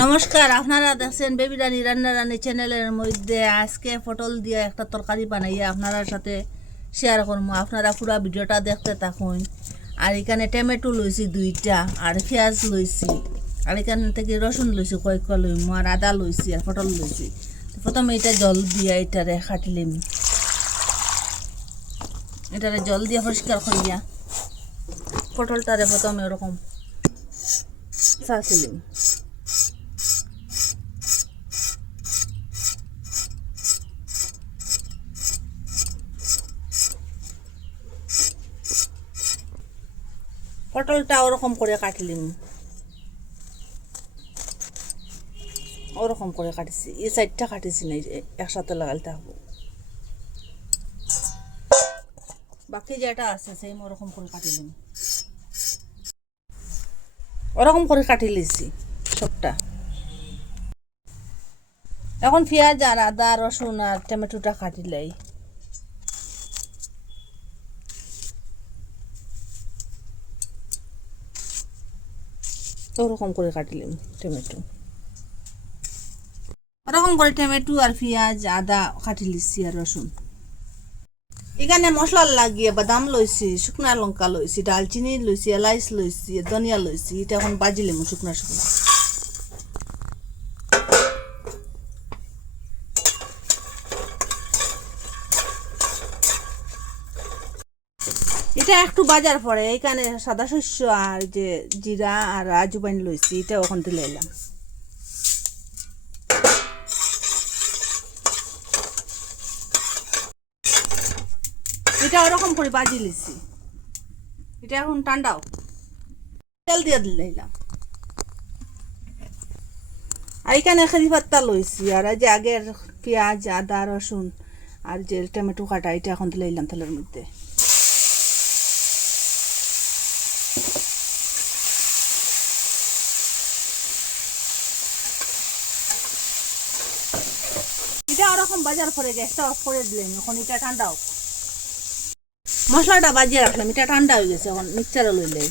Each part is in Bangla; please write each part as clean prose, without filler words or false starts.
নমস্কার, আপনারা দেখছেন বেবি রানী রান্না রানী চ্যানেলের মধ্যে। আজকে পটল দিয়ে একটা তরকারি বানাইয়া আপনার সাথে শেয়ার করবো। আপনারা পুরো ভিডিওটা দেখতে থাকুন। আর এখানে টমেটো লইছি 2টা, আর পেঁয়াজ লইছি, আর এখান থেকে রসুন লইছি কয়েকটা লইম, আর আদা লইছি, আর পটল লইছি। প্রথমে এটা জল দিয়ে এটারে কাটিলিম, এটারে জল দিয়ে পরিষ্কার করিয়া পটলটারে প্রথমে ওরকম চাচিলিম। পটলটা ওরকম করে কাটলিম, ওরকম করে কাটিছি। এই সাইডটা কাটিছি না, একসাথে লাগাইতে হবে। বাকি যেটা আছে সেই ওরকম করে কাটিলিম, ওরকম করে কাটি লিছি সবটা। এখন পেঁয়াজ আর আদা রসুন আর টমেটোটা কাটিলাই। ওরকম করে কাটিলাম টমেটো, ওরকম করে টমেটো আর পেঁয়াজ আদা কাটি লিছি, আর রসুন। এখানে মশলা লাগিয়ে বাদাম লইছি, শুকনা লঙ্কা লইছি, ডালচিনি লইছি, এলাইচ লইছি, ধনিয়া লইছি। এটা এখন বাজিলাম শুকনা শুকনা। এটা একটু বাজার পরে এইখানে সাদা শস্য আর যে জিরা আর আজুবাইন লইছি, এটা ওখান থেকে লাইলাম। এটা ওরকম করে বাজি লিছি। এটা এখন ঠান্ডাও, তেল দিয়ে দিলাম। আর এখানে কারি পাত্তা লইছি, আর যে আগের পেঁয়াজ আদা রসুন আর যে টমেটো কাটা, এটা এখন দিলাম তেলের মধ্যে। এটা ওরকম বাজার পরে গ্যাসটা অফ করে দিলাম। এখন এটা ঠান্ডাও, মশলাটা বাজিয়ে রাখলাম। এটা ঠান্ডা হয়ে গেছে, এখন মিক্সারে লইলে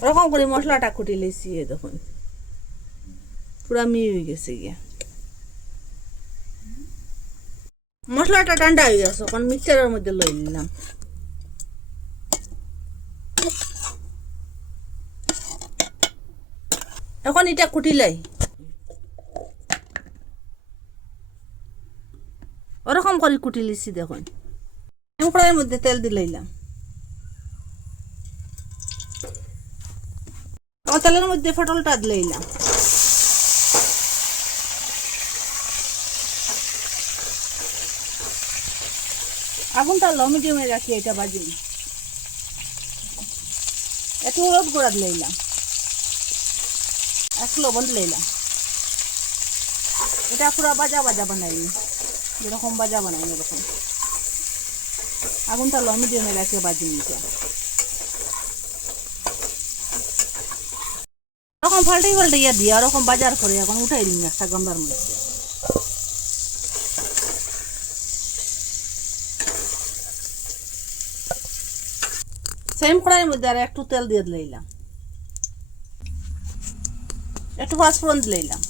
ওরকম করে মশলাটা কুটি লেছি। দেখুন পুরা মিহি হয়ে গেছে গিয়া। মশলাটা ঠান্ডা হয়ে গেছে, এখন মিক্সারের মধ্যে লই নিলাম। এখন এটা কুটিলাই, ওরকম করে কুটি লিছি। দেখুন কড়াইয়ের মধ্যে তেল দিলাইলাম। তেলের মধ্যে পটলটা দিলাইলাম। আগুনটা লো মিডিয়ামে রাখি এটা বাজি। একটু হলুদ গুঁড়া দিলাইলাম, একটু লবণ দিলাইলাম। এটা পুরো বাজা বাজা বানাই, যেরকম বাজা বানাই এরকম। আগুনটা লো মিডিয়ামে রাখে বাজি নিতে। ওরকম পাল্টাই পাল্টাইয়া দিয়া ওরকম বাজার করে এখন উঠাই দিন একটা গামলার মধ্যে। সেম কড়াইয়ের মধ্যে আর একটু তেল দিয়ে দিলাম, একটু পাঁচফোড়ন দিলাম।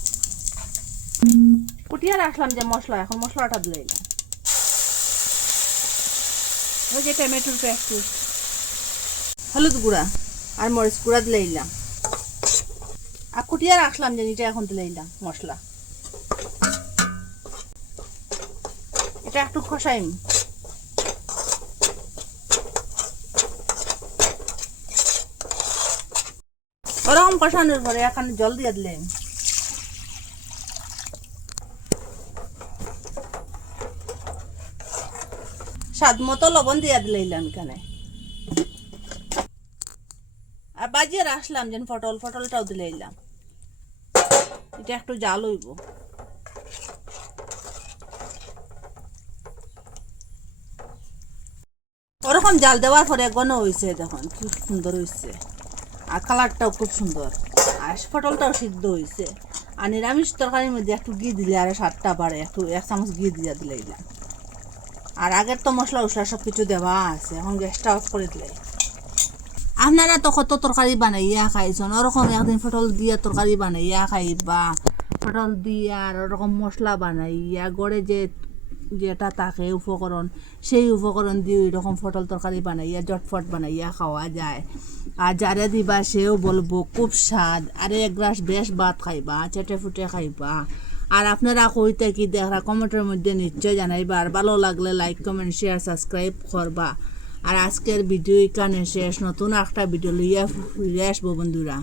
কুটিয়ে রাখলাম যে মশলা, এখন মশলাটা দিলাম। ওই যে টমেটোর পেস্ট, হলুদ গুঁড়া আর মরিচ গুঁড়া দিলাম। আর কুটিয়ে রাখলাম যে এটা এখন দিলাম মশলা। এটা একটু কষাইম। ওরকম কষানোর পরে এখন জল দিয়ে দিলাম। স্বাদ মতো লবণ দিয়ে দিলাম এখানে। আর বাজিয়ে রাখলাম যেন পটলটাও দিলাম। এটা একটু জাল হইব। ওরকম জাল দেওয়ার পরে ঘন হয়েছে, দেখুন কি সুন্দর হয়েছে। আর কালারটাও খুব সুন্দর, আর পটলটাও সিদ্ধ হয়েছে। আর নিরামিষ তরকারির মধ্যে একটু ঘি দিলে আর স্বাদটা বাড়ে, একটু 1 চামচ ঘি দিয়ে দিলাম। আর আগের তো মশলা উসলা সব কিছু দেওয়া আছে। এখন গ্যাসটা অফ করে দিলাই। আপনারা তো কত তরকারি বানাইয়া খাইছেন, ওরকম একদিন পটল দিয়া তরকারি বানাইয়া খাইবা। পটল দিয়া আর ওরকম মশলা বানাইয়া গড়ে যেটা থাকে উপকরণ, সেই উপকরণ দিয়ে এরকম পটল তরকারি বানাইয়া জটফট বানাইয়া খাওয়া যায়। আর যারা দিবা সেও বলবো খুব স্বাদ, আরে এক গ্লাস বেশ ভাত খাইবা, চেটে ফুটে খাইবা। আর আপনারা কইতে কি দেখরা কমেন্টের মধ্যে নিশ্চয় জানাইবা। আর ভালো লাগলে লাইক কমেন্ট শেয়ার সাবস্ক্রাইব করবা। আর আজকের ভিডিও এখানে শেষ, নতুন একটা ভিডিও লইয়া ফিরে আসবো বন্ধুরা।